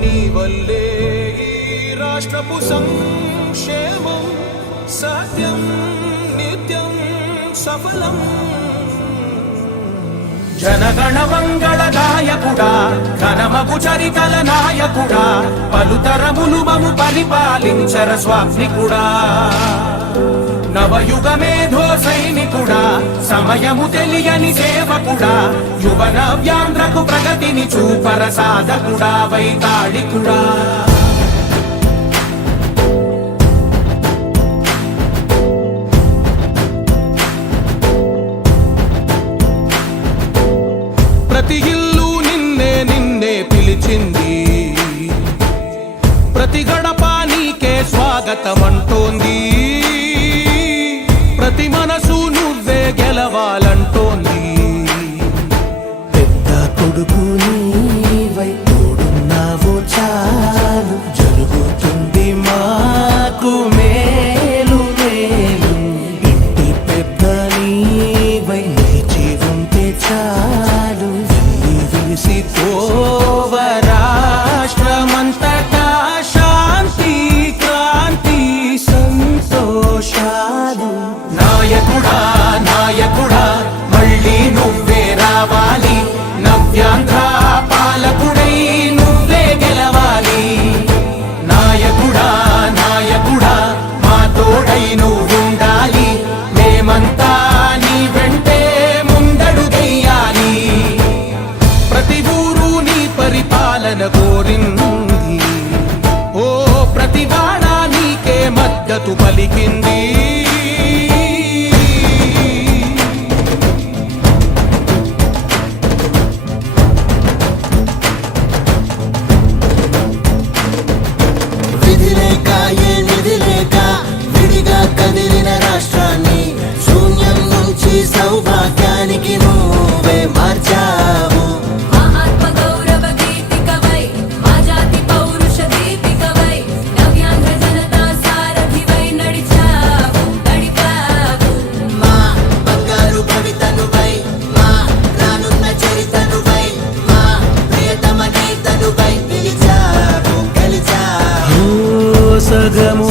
నీ వల్లే ఈ రాష్ట్రపు సంక్షేమం సత్యం నిత్యం సఫలం. జనగణ మంగళ నాయకుడా, ఘనమగు చరితల నాయకుడా, పలుతరములు మము పరిపాలించర స్వామికుడా. నవయుగ మేధో సైనికుడా, సమయము తెలియని సేవకుడా, యువ నవ్యాంధ్రకు ప్రగతిని చూపర సాధకుడా, వైతాళికుడా. ప్రతి ఇల్లు నిన్నే నిన్నే పిలిచింది, ప్రతి గడప నీకే స్వాగతమంటోంది, ప్రతి మనసు నువ్వే గెలవాలంటోంది. పెద్ద కొడుకు నీవై తోడున్నావు చాలు, జరుగుతుంది మాకు మేలు మేలు. ఇంటి పెద్ద నీవై నిలిచి ఉంటే చాలు, విలిసి పోవ రాష్ట్రమంతటా శాంతి క్రాంతి సంతోషాలు. నాయకుడా నాయకుడా మళ్ళీ నువ్వే రావాలి, నవ్యాంధ్ర పాలకుడై నువ్వే గెలవాలి. నాయకుడా నాయకుడా మా తోడై నువ్వుండాలి, మేమంతా నీ వెంటే ముందడుగెయ్యాలి. ప్రతి ఊరు నీ పరిపాలన కోరింది, ఓ ప్రతి వాడ నీకే మద్దతు పలికింది. కదిలిన రాష్ట్రాన్ని శూన్యం నుంచి సౌభాగ్యానికి నువ్వే మార్చావు. మా ఆత్మ గౌరవ గీతికవై, మా జాతి పౌరుష దీపికవై, నవ్యాంధ్ర జనతా సారథివై నడిచావు నడిపావు. మా బంగారు భవితనువై, మా రానున్న చరితనువై, మా ప్రియతమ నేతనువై పిలిచావు గెలిచావు. సగము